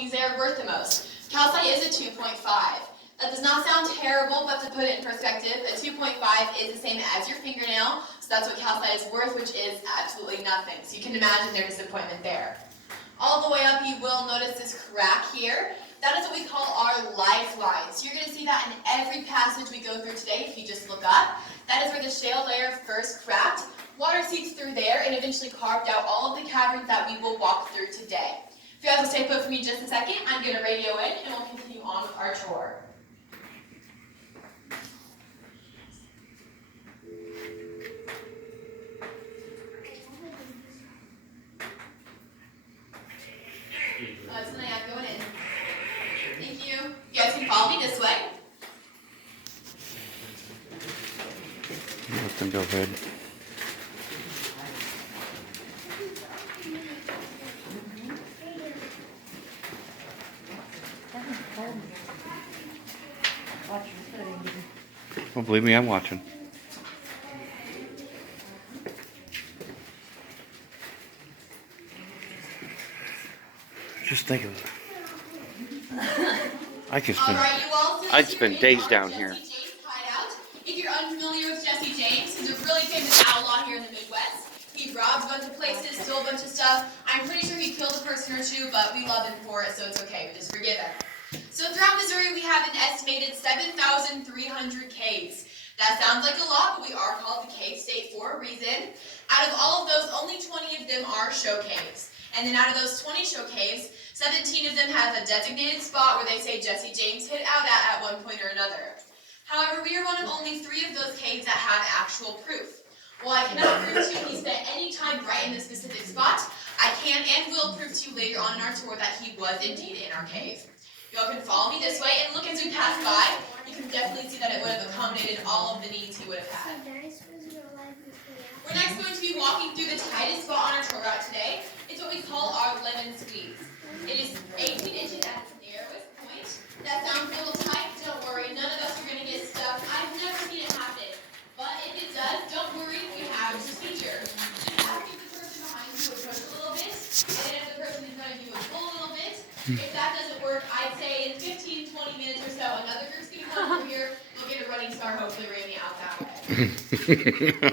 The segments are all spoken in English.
means they are worth the most. Calcite is a 2.5. That does not sound terrible, but to put it in perspective, a 2.5 is the same as your fingernail, so that's what calcite is worth, which is absolutely nothing. So you can imagine their disappointment there. All the way up, you will notice this crack here. That is what we call our lifeline. So you're going to see that in every passage we go through today if you just look up. That is where the shale layer first cracked. Water seeped through there and eventually carved out all of the caverns that we will walk through today. If you guys will stay put for me just a second, I'm going to radio in and we'll continue on with our tour. That's Naya going in. Thank you. You guys can follow me this way. Let them go ahead. Well, believe me, I'm watching. Just think of it. I'd spend days down here. If you're unfamiliar with Jesse James, he's a really famous outlaw here in the Midwest. He robbed a bunch of places, stole a bunch of stuff. I'm pretty sure he killed a person or two, but we love him for it, so it's okay. We just forgive him. So throughout Missouri, we have an estimated 7,300 caves. That sounds like a lot, but we are called the Cave State for a reason. Out of all of those, only 20 of them are show caves. And then out of those 20 show caves, 17 of them have a designated spot where they say Jesse James hid out at one point or another. However, we are one of only 3 of those caves that have actual proof. While I cannot prove to you he spent any time right in this specific spot, I can and will prove to you later on in our tour that he was indeed in our cave. Y'all can follow me this way and look as we pass by. You can definitely see that it would have accommodated all of the needs he would have had. We're next going to be walking through the tightest spot on our tour route today. It's what we call our lemon squeeze. It is 18 inches at its narrowest point. That sounds a little tight. Don't worry, none of us are going to get stuck. I've never seen it happen. But if it does, don't worry, we have a procedure. You have to give the person behind you a push a little bit, and then if the person in front of you would pull a little bit. If that doesn't work, I'd say in 15, 20 minutes or so, another group's going to come over here. We'll get a running start, hopefully Randy out that way.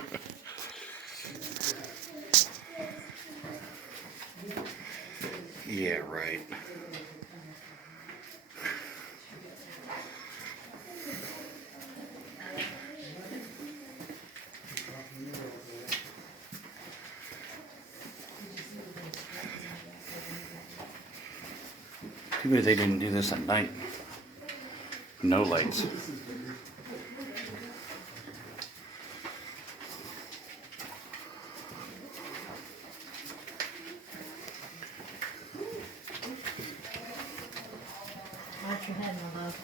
Yeah, right. Too bad they didn't do this at night. No lights. Watch your head, my love.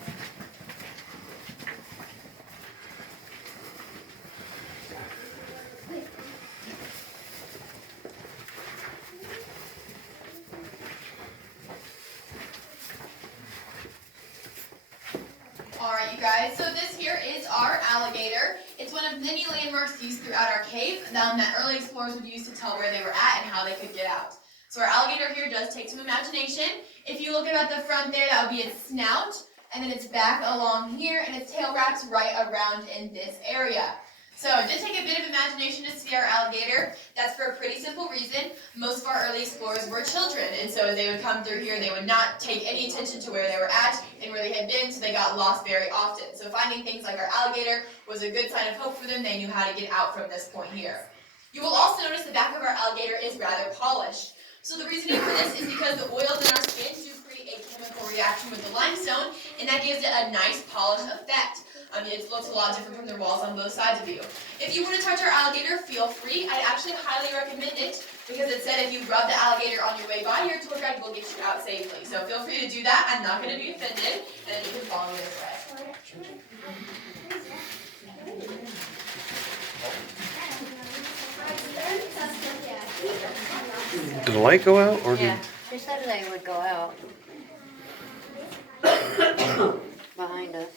Alright, you guys, so this here is our alligator. It's one of many landmarks used throughout our cave that early explorers would use to tell where they were at and how they could get out. So our alligator here does take some imagination. If you look at the front there, that would be its snout, and then its back along here, and its tail wraps right around in this area. So it did take a bit of imagination to see our alligator. That's for a pretty simple reason. Most of our early explorers were children, and so as they would come through here, they would not take any attention to where they were at and where they had been, so they got lost very often. So finding things like our alligator was a good sign of hope for them. They knew how to get out from this point here. You will also notice the back of our alligator is rather polished. So the reasoning for this is because the oils in our skin do create a chemical reaction with the limestone, and that gives it a nice polished effect. It looks a lot different from the walls on both sides of you. If you were to touch our alligator, feel free. I'd actually highly recommend it because it said if you rub the alligator on your way by, your tour guide will get you out safely. So feel free to do that. I'm not going to be offended, and then you can follow me this way. Did the light go out, or Yeah, they said they would go out. Behind us.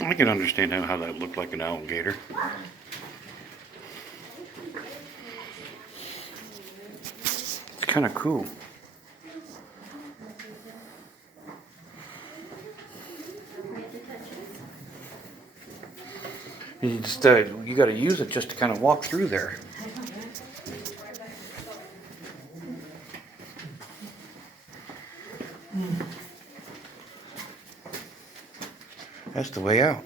I can understand how that looked like an alligator. kind of cool. You just you got to use it just to kind of walk through there. That's the way out.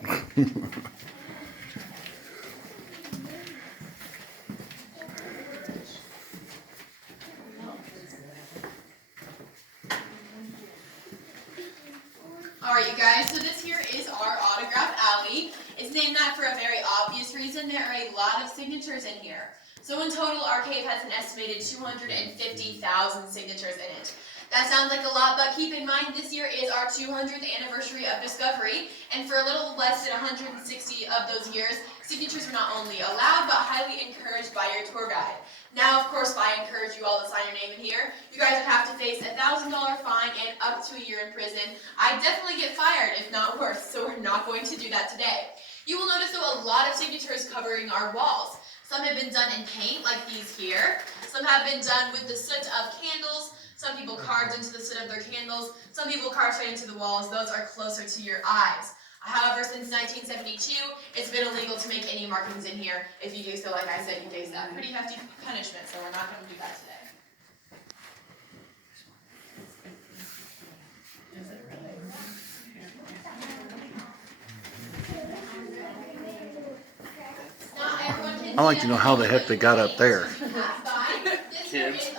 Alright, you guys, so this here is our autograph alley. It's named that for a very obvious reason. There are a lot of signatures in here. So in total, our cave has an estimated 250,000 signatures in it. That sounds like a lot, but keep in mind this year is our 200th anniversary of discovery, and for a little less than 160 of those years, signatures were not only allowed, but highly encouraged by your tour guide. Now, of course, if I encourage you all to sign your name in here, you guys would have to face a $1,000 fine and up to a year in prison. I'd definitely get fired, if not worse, so we're not going to do that today. You will notice, though, a lot of signatures covering our walls. Some have been done in paint, like these here. Some have been done with the soot of candles. Some people carved into the soot of their candles. Some people carved straight into the walls. Those are closer to your eyes. However, since 1972, it's been illegal to make any markings in here. If you do so, like I said, you face that pretty hefty punishment, so we're not going to do that today. I like to know how the heck they got up there. Kids.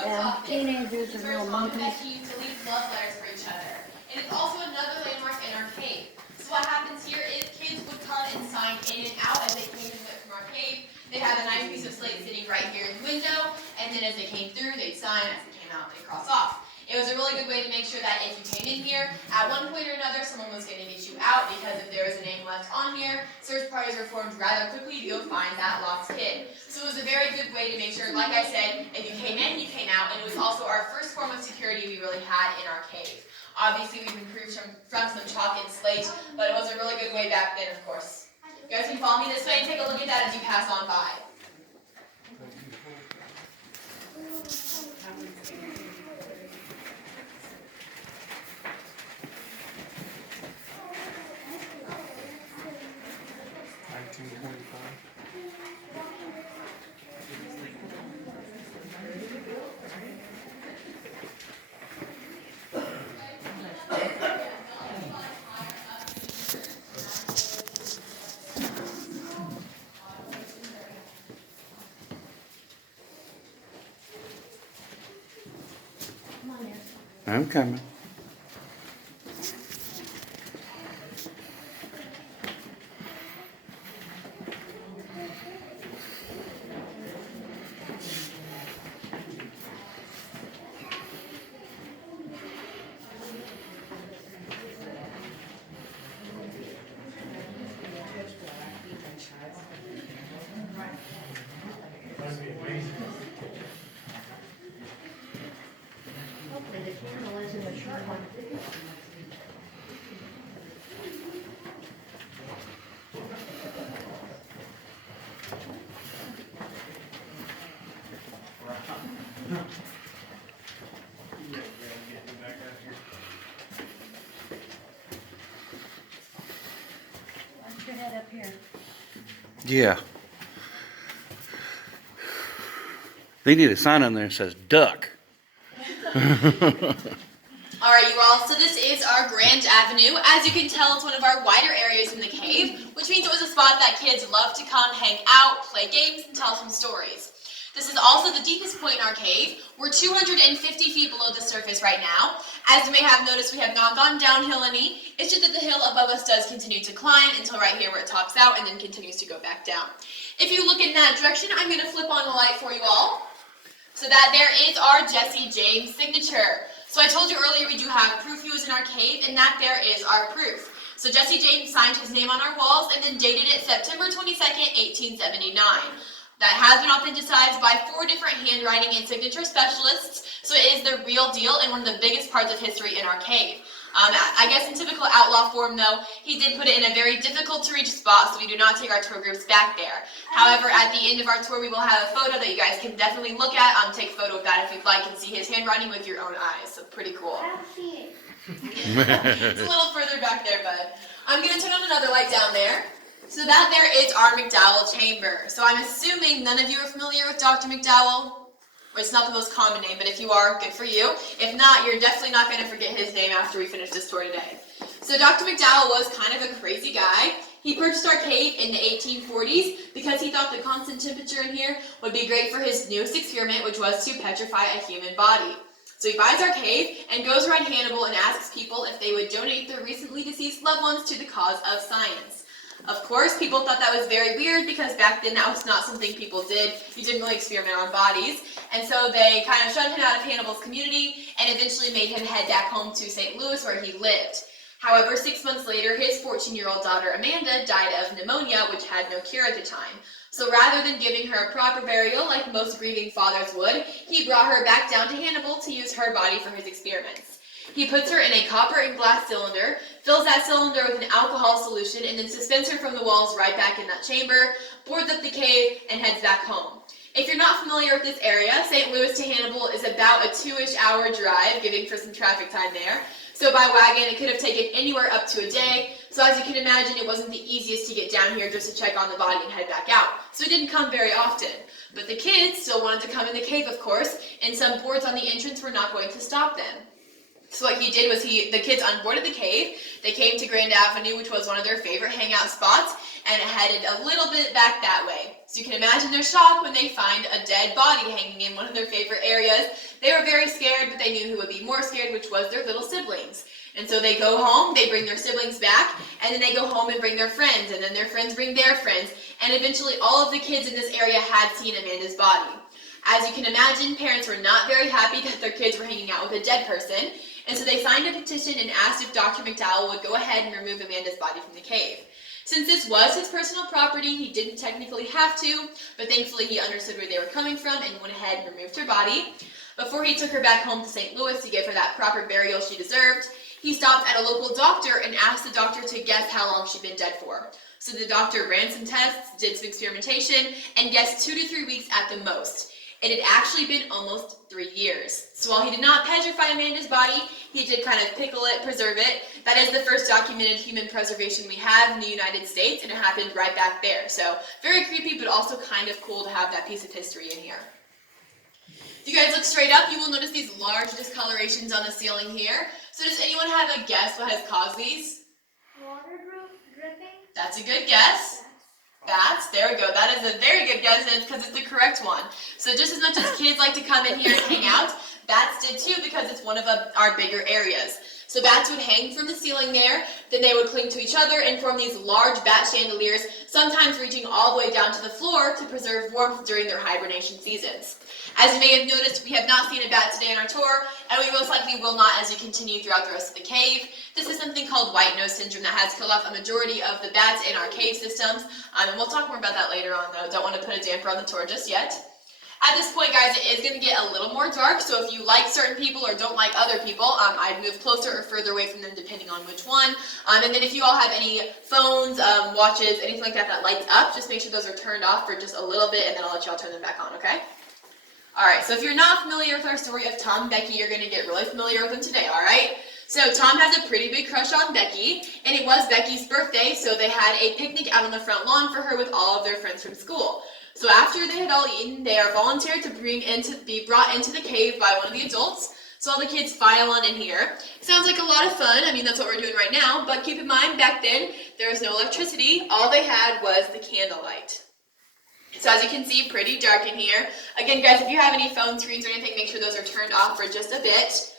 Yeah, teenagers It's are very real common monkeys. that you use to leave love letters for each other. And it's also another landmark in our cave. So what happens here is kids would come and sign in and out as they came and went from our cave. They had a nice piece of slate sitting right here in the window, and then as they came through, they'd sign. As they came out, they'd cross off. It was a really good way to make sure that if you came in here, at one point or another, someone was going to get you out, because if there was a name left on here, search parties were formed rather quickly to go find that lost kid. So it was a very good way to make sure, like I said, if you came in, you came out, and it was also our first form of security we really had in our cave. Obviously, we've improved from some chalk and slate, but it was a really good way back then, of course. You guys can follow me this way and take a look at that as you pass on by. I'm coming. Hopefully the candle isn't a short one. Why don't you head up here? Yeah. They need a sign on there that says duck. Alright, you all, so this is our Grand Avenue. As you can tell, it's one of our wider areas in the cave, which means it was a spot that kids love to come hang out, play games, and tell some stories. This is also the deepest point in our cave. We're 250 feet below the surface right now. As you may have noticed, we have not gone downhill any. It's just that the hill above us does continue to climb until right here where it tops out and then continues to go back down. If you look in that direction, I'm going to flip on the light for you all. So that there is our Jesse James signature. So I told you earlier we do have proof he was in our cave, and that there is our proof. So Jesse James signed his name on our walls and then dated it September 22nd, 1879. That has been authenticized by 4 different handwriting and signature specialists, so it is the real deal and one of the biggest parts of history in our cave. I guess in typical outlaw form though, he did put it in a very difficult to reach spot, so we do not take our tour groups back there. However, at the end of our tour, we will have a photo that you guys can definitely look at. Take a photo of that if you'd like and see his handwriting with your own eyes. So pretty cool. I don't see it. It's a little further back there, bud. I'm gonna turn on another light down there. So that there is our McDowell chamber. So I'm assuming none of you are familiar with Dr. McDowell. It's not the most common name, but if you are, good for you. If not, you're definitely not going to forget his name after we finish this tour today. So Dr. McDowell was kind of a crazy guy. He purchased our cave in the 1840s because he thought the constant temperature in here would be great for his newest experiment, which was to petrify a human body. So he buys our cave and goes around Hannibal and asks people if they would donate their recently deceased loved ones to the cause of science. Of course, people thought that was very weird because back then that was not something people did. You didn't really experiment on bodies. And so they kind of shunned him out of Hannibal's community and eventually made him head back home to St. Louis where he lived. However, 6 months later, his 14-year-old daughter Amanda died of pneumonia, which had no cure at the time. So rather than giving her a proper burial like most grieving fathers would, he brought her back down to Hannibal to use her body for his experiments. He puts her in a copper and glass cylinder, fills that cylinder with an alcohol solution, and then suspends her from the walls right back in that chamber, boards up the cave, and heads back home. If you're not familiar with this area, St. Louis to Hannibal is about a 2-ish hour drive, giving for some traffic time there. So by wagon, it could have taken anywhere up to a day. So as you can imagine, it wasn't the easiest to get down here just to check on the body and head back out. So it didn't come very often. But the kids still wanted to come in the cave, of course, and some boards on the entrance were not going to stop them. So what he did was the kids unboarded the cave. They came to Grand Avenue, which was one of their favorite hangout spots, and headed a little bit back that way. So you can imagine their shock when they find a dead body hanging in one of their favorite areas. They were very scared, but they knew who would be more scared, which was their little siblings. And so they go home, they bring their siblings back, and then they go home and bring their friends, and then their friends bring their friends, and eventually all of the kids in this area had seen Amanda's body. As you can imagine, parents were not very happy that their kids were hanging out with a dead person, and so they signed a petition and asked if Dr. McDowell would go ahead and remove Amanda's body from the cave. Since this was his personal property, he didn't technically have to, but thankfully he understood where they were coming from and went ahead and removed her body. Before he took her back home to St. Louis to give her that proper burial she deserved, he stopped at a local doctor and asked the doctor to guess how long she'd been dead for. So the doctor ran some tests, did some experimentation, and guessed 2 to 3 weeks at the most. It had actually been almost 3 years. So while he did not petrify Amanda's body, he did kind of pickle it, preserve it. That is the first documented human preservation we have in the United States, and it happened right back there. So very creepy, but also kind of cool to have that piece of history in here. If you guys look straight up, you will notice these large discolorations on the ceiling here. So does anyone have a guess what has caused these? Water dripping? That's a good guess. Bats, there we go. That is a very good guess, and it's because it's the correct one. So just as much as kids like to come in here and hang out, bats did too because it's one of our bigger areas. So bats would hang from the ceiling there, then they would cling to each other and form these large bat chandeliers, sometimes reaching all the way down to the floor to preserve warmth during their hibernation seasons. As you may have noticed, we have not seen a bat today on our tour, and we most likely will not as we continue throughout the rest of the cave. This is something called white nose syndrome that has killed off a majority of the bats in our cave systems, and we'll talk more about that later on though. Don't want to put a damper on the tour just yet. At this point, guys, it is going to get a little more dark, so if you like certain people or don't like other people, I'd move closer or further away from them depending on which one. And then if you all have any phones, watches, anything like that that lights up, just make sure those are turned off for just a little bit, and then I'll let y'all turn them back on, okay? Alright, so if you're not familiar with our story of Tom and Becky, you're going to get really familiar with them today, alright? So Tom has a pretty big crush on Becky, and it was Becky's birthday, so they had a picnic out on the front lawn for her with all of their friends from school. So after they had all eaten, they are volunteered to be brought into the cave by one of the adults. So all the kids file on in here. Sounds like a lot of fun. I mean, that's what we're doing right now, but keep in mind, back then, there was no electricity. All they had was the candlelight. So as you can see, pretty dark in here. Again, guys, if you have any phone screens or anything, make sure those are turned off for just a bit.